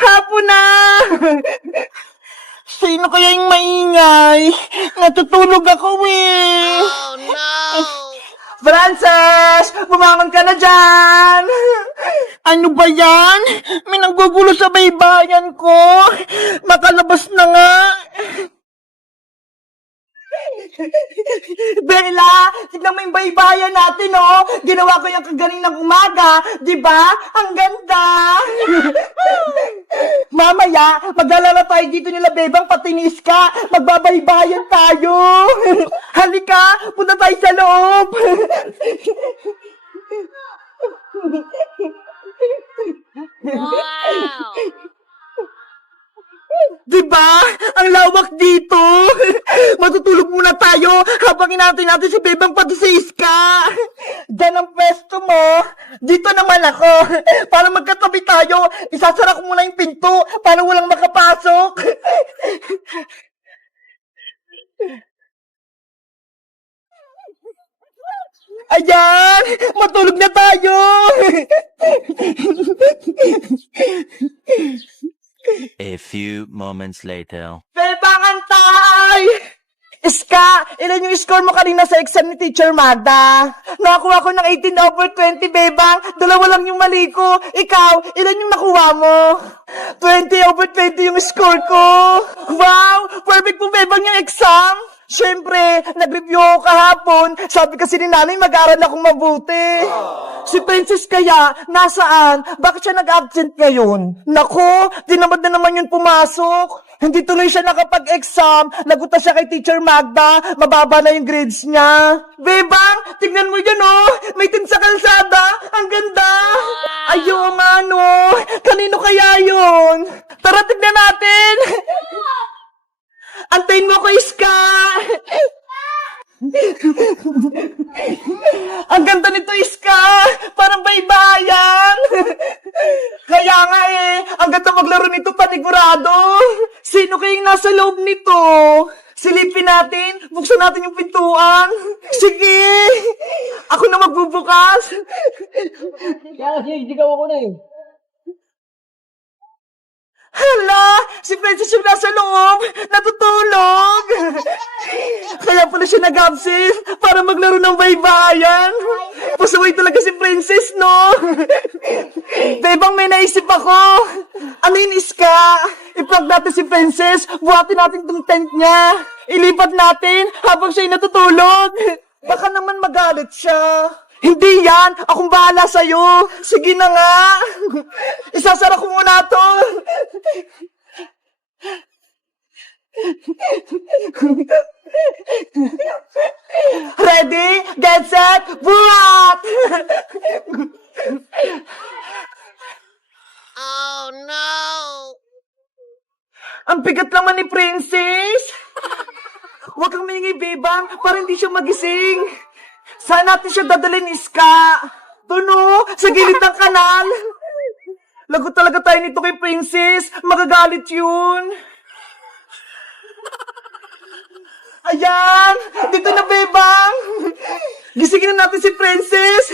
Hapon na! Sino kaya yung maingay? Natutulog ako eh. Oh no! Frances! Bumangon ka na dyan! Ano ba yan? May nanggugulo sa baybayan ko. Makalabas na nga. Bella, tignan mo yung baybayan natin, oh. Ginawa ko yung kaganinang umaga. Diba? Ang ganda. Mamaya, maglalaro tayo dito nila, Bebang, pati ni Iska. Magbabaybayan tayo. Halika, punta tayo sa loob. Wow! Diba? Ang lawak dito. Matutulog muna tayo habang inantay natin si Bebang pati si Iska. Diyan ang pwesto mo. Dito naman ako. Para magkatabi tayo, isasara ko muna yung pinto para walang makapasok. Ayan! Matulog na tayo! A few moments later. Bebang, antay! Iska, ilan yung score mo kanina sa exam ni Teacher Magda? Nakakuha ko ng 18/20, Bebang. Dalawa lang yung mali ko. Ikaw, ilan yung nakuha mo? 20/20 yung score ko. Wow! Perfect po, Bebang, yung exam. Siyempre, nag-review ako kahapon. Sabi kasi ni nanay, mag-aaral akong mabuti. Si Princess kaya, nasaan? Bakit siya nag-absent ngayon? Nako, tinamad na naman yun pumasok. Hindi tuloy siya nakapag-exam. Lagutan siya kay Teacher Magda. Mababa na yung grades niya. Bebang, tignan mo yan, oh. May tin sa kalsada. Ang ganda. Ayaw nga, no. Kanino kaya yun? Tara, tignan natin. Antayin mo ko, Iska! Ang ganda nito, Iska! Parang baybayan! Kaya nga eh, ang ganda maglaro nito panigurado! Sino kayong nasa loob nito? Silipin natin, buksan natin yung pintuan. Sige! Ako na magbubukas! Kaya kasi sigaw ako na eh. Hala! Si Princess yung nasa loob! Natutulog! Kaya pala siya nag-absent para maglaro ng baybayan. Pasaway talaga si Princess, no? Bebang, may naisip ako. Ano yun, Iska? I-plug natin si Princess. Buhatin natin tong tent niya. Ilipat natin habang siya'y natutulog. Baka naman magalit siya. Hindi yan! Akong bahala sa'yo! Sige na nga! Isasara ko muna to! Ready? Get set! Buhat! Oh no! Ang bigat naman ni Princess! Huwag kang maingay, Bebang, para hindi siya magising. Saan natin siya dadalhin, Iska? Doon, sa gilid ng kanal. Lagot talaga tayo nito kay Princess. Magagalit yun. Ayan! Dito na, Bebang! Gisingin na natin si Princess!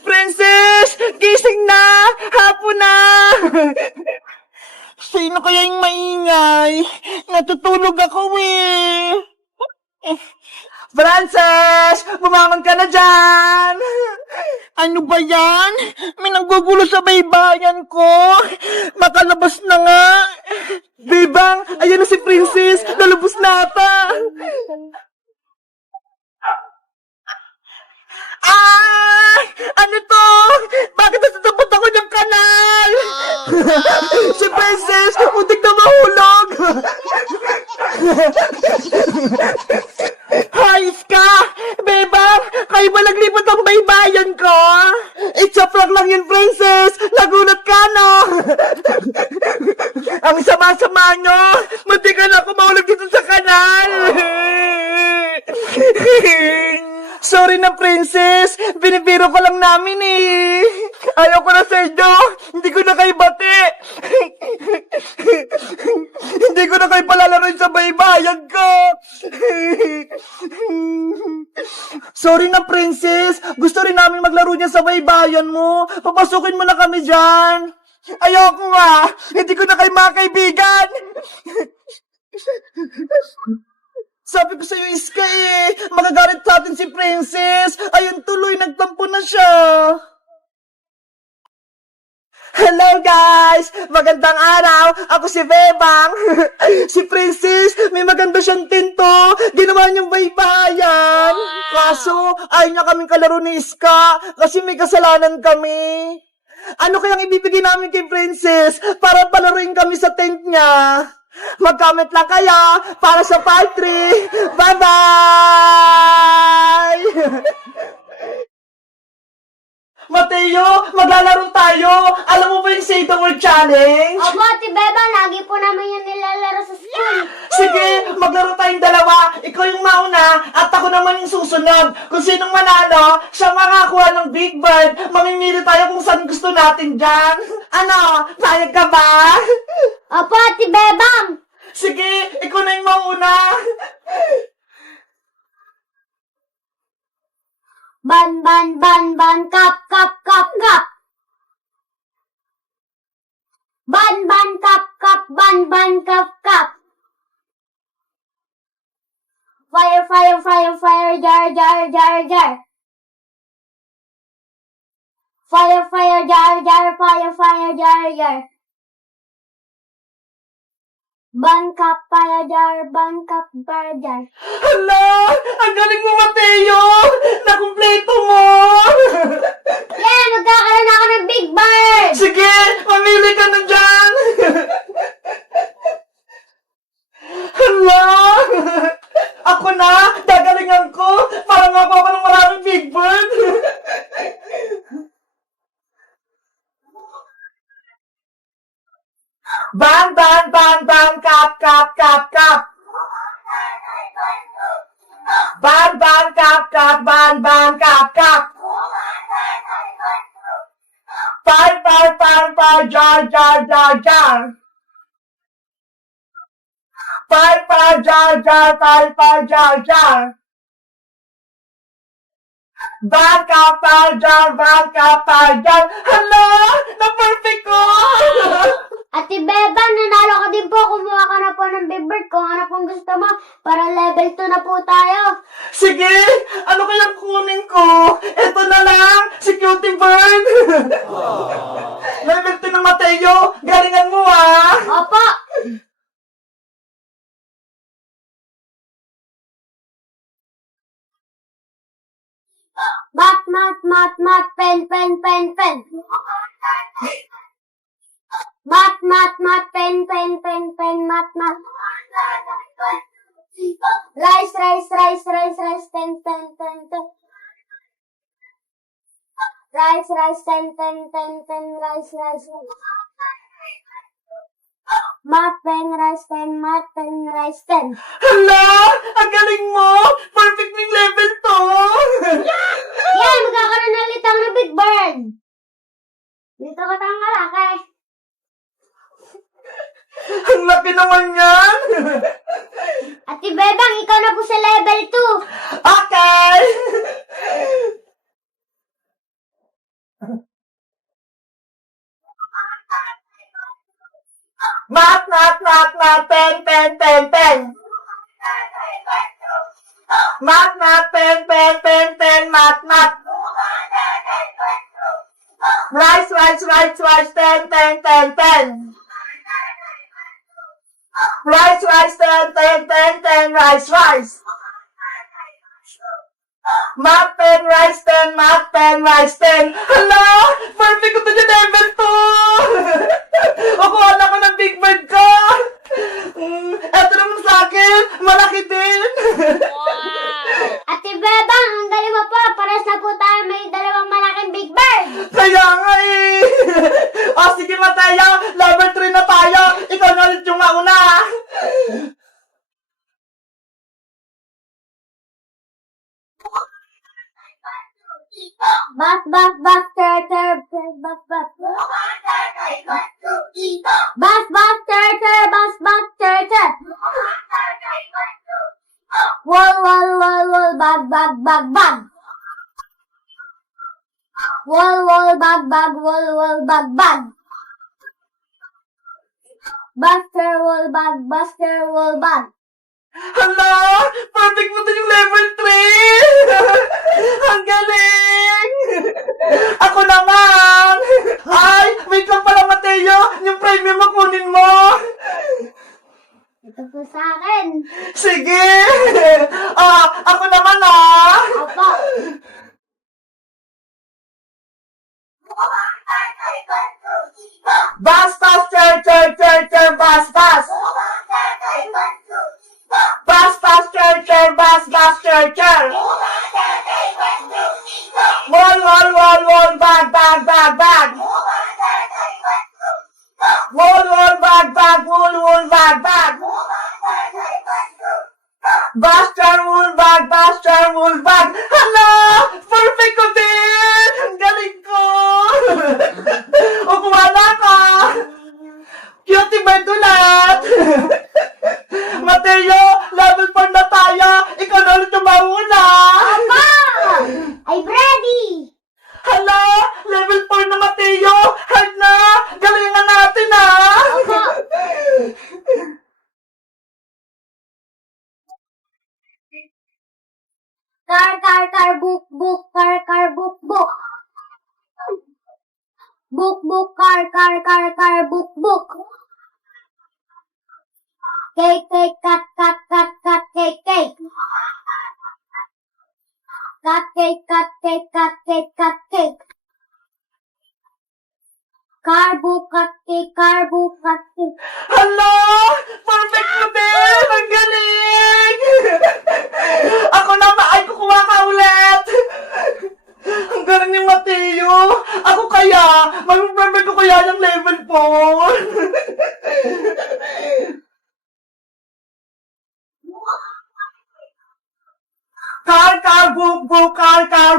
Princess! Gising na! Hapon na! Sino kaya yung maingay? Natutulog ako eh. Frances! Bumangon ka na dyan! Ano ba yan? May nanggugulo sa baybayan ko. Makalabas na nga. Bebang, ayan na si Princess. Nalubos na ata. Ah! Ano to? Bakit nasasabot ako ng kanal? Si Princess, muntik na mahulog. Hayes ka! Bebang, kayo ba naglipat ang baybayan ko? It's a prank lang yun, Princess. Nagulat ka, no? Ang sama-sama nyo. Muntik ka na ako mahulog dito sa kanal. Sorry na, Princess. Binibiro ko lang namin eh. Ayaw ko na sa inyo. Hindi ko na kayo bati. Hindi ko na kayo palalaroin sa baybayan ko. Sorry na, Princess. Gusto rin namin maglaro niya sa baybayan mo. Papasukin mo na kami dyan. Ayoko nga. Hindi ko na kayo mga kaibigan. Sabi ko sa'yo, Iska magagalit sa atin si Princess. Ayun tuloy, nagtampo na siya. Hello guys! Magandang araw! Ako si Bebang! Si Princess, may maganda siyang tinto! Ginawa niyang baybayan! Kaso, ayaw niya kaming kalaro ni Iska kasi may kasalanan kami. Ano kayang ibibigay namin kay Princess para palaruin kami sa tent niya? Mag-comment lang kayo para sa part 3! Bye-bye! Mateo, maglalaro tayo. Alam mo ba yung Say the Word Challenge? Opo, Ate Beba, lagi po namin yung nilalaro sa school. Sige, maglaro tayong dalawa. Ikaw yung mauna at ako naman yung susunod. Kung sinong manalo, siya makakuha ng Big Bird. Mamimili tayo kung saan gusto natin dyan. Ano, payag ka ba? Opo, Ate Bebang. Sige, ikaw na yung mauna. Ban, ban, ban, ban, kap, kap, kap, kap. Ban, ban, kap, kap, ban, ban, kap, kap. Fire, fire, fire, fire, jar, jar, jar, jar. Fire, fire, jar, jar, fire, fire, jar, jar. Ban, kap, fire, jar, ban, kap, fire, jar. Hala, ang galing mo, Mateo. Nakumpleto mo. Yeah, magkakaroon ako ng Big Bird! Sige, mamili ka na dyan. Hala, ako na, gagalingan ko. Para nga ako ng maraming Big Bird. Ban, ban, ban, ban, kap, kap, kap, kap. Ban, ban, kap, kap, ban, ban, kap, kap. Fire, fire, fire, fire, jar, jar, jar, jar. Fire, fire, jar, jar, fire, fire, jar, jar. Ban, kap, fire, jar, ban, kap, fire, jar. Hala, na-perfect ko! Ate Beba, nanalo ka din po. Kumuha ka na po ng Big Bird kung ano pong gusto mo. Para level 2 na po tayo. Sige, ano kayang kunin ko? Ito na lang, si Cutie Bird. Level 2 ng Mateo, galingan mo Opo. Mat, mat, mat, mat, pen, pen, pen, pen. Mat, mat, mat, pen, pen, pen, pen, mat, mat. Rice, rice, rice, rice, rice, pen, pen, pen, pen. Rice, rice, pen, pen, pen, pen, rice, rice. Mat, pen, rice, pen, mat, pen, rice, pen. Hala, ang galing mo! Perfect ng level 2! Yan, magkakaroon na ulit ako ng Big Bird. Dito ka tayong kalakay. Ang laki naman yan! Ate Bebang, ikaw na po sa level 2. Okay! Mat, mat, mat, mat, pen, pen, pen, pen. Mat, mat, pen, pen, pen, pen, mat, mat. Rice, rice, rice, rice, pen, pen, pen, pen. Rice, rice, pen, pen, pen, pen, rice, rice. Mat, pen, rice, pen, mat, pen, rice, pen. Hala! Perfect ko to dyan, level 2! Nakuha na ko ng Big Bird ko! Eto naman sa akin, malaki din! Ate Bebang, ang galing mo po. Pares na po tayo may dalawang malaking Big Bird. Kaya nga O sige Mateo, level 3 na tayo! Ikaw na ulit yung mauna! Bak, bak, bak, ter, ter, ter, bak, bak. Bak, bak, ter, ter, bak, bak, ter, ter. Wall, wall, wall, wall, bag, bag, bag, bag. Wall, wall, bag, bag, wall, wall, bag, bag. Buster Wolbag, Buster Wolbag. Hala! Perfect mo din yung level 3! Ang galing! Ako naman! Ay! Wait lang pala, Mateo! Yung premium mo, kunin mo! Ito po sa akin. Sige! Ako naman Opo. Bas, bas, bas, bas. Bas, bas, bas, Wall, bag, bag. Wall, bag, bag. Buster, wool bag. Hala! Perfect ko din! Ang galing ko! O, kumala ka! Cutie ba ulit? Mateo, level 4 na tayo! Ikaw na ulit yung mauna! Opo! I'm ready! Hala! Level 4 na, Mateo! Hard na! Galingan natin, Opo. Car, book, car, book. Book, car, book. Cake, cut, cake. Cut, cake. Car, book, cut, cake. Hala! Perfect mo din! Ang galing! Ako naman ay kukuha ka ulit! Ang galing ni Mateo! Ako kaya, mag-perfect ko kaya yung level 4! Car,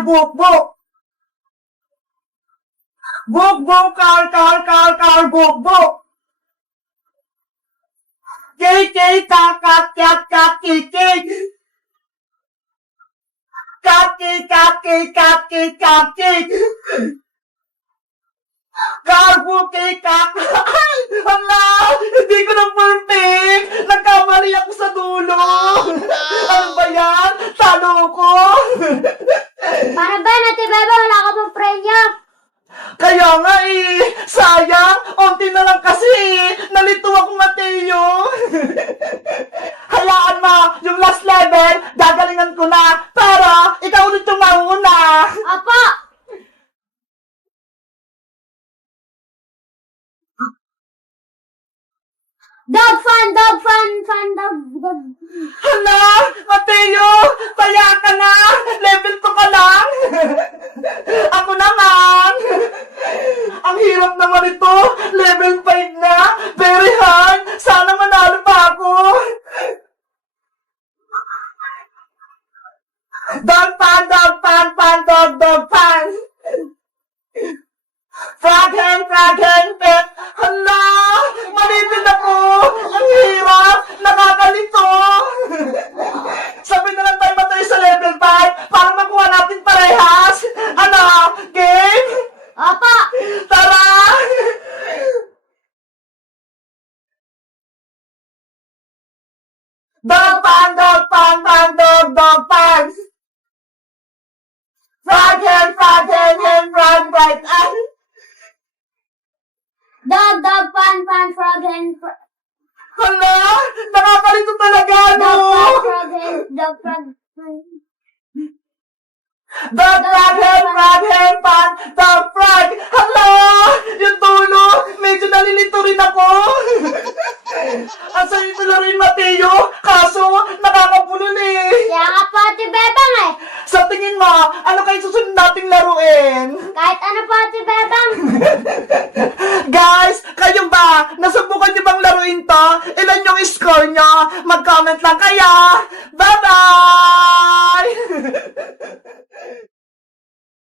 book, book. Book, car, book. Cake, cut, cake. Cupcake. Carbo cake, Hala! Hindi ko na perfect! Nagkamali ako sa dulo! Ano ba yan? Talo ko! Para ba natin, Bebe? Wala ka pang prenya. Kaya nga sayang, onti na lang kasi nalito ako, Mateo. Hayaan mo, yung last level, gagalingan ko na, pero ikaw ulit yung mauna. Opo! Dog fun. Hala, Mateo, taya ka na, level 2 ka lang. Ako naman. Ang hirap naman ito, level 5 na, very hard, sana manalo pa ako. Dog pan. Frog hen, pet. Hala, malitin ako. Ang hirap, nakakalito. Sabi na lang tayo matay sa level 5 para makuha natin parehas. Ano, game? Opo! Tara! Dog pan. Frog hen, frog right. Dog fun, frog hen, Hala, nakakalito talaga, no? dog frog. Dog frog. Hala, yung tulo, medyo nalilito rin ako. Ang sarito na rin, Mateo, kaso nakakabulol eh. Kaya nga po, Ate Bebang eh. Sa tingin mo, ano kayo susunod nating laruin? Kahit ano po, Ate Bebang. Guys, kayo ba? Nasubukan niyo bang laruin to? Ilan yung score nyo? Mag-comment lang kayo. Bye-bye!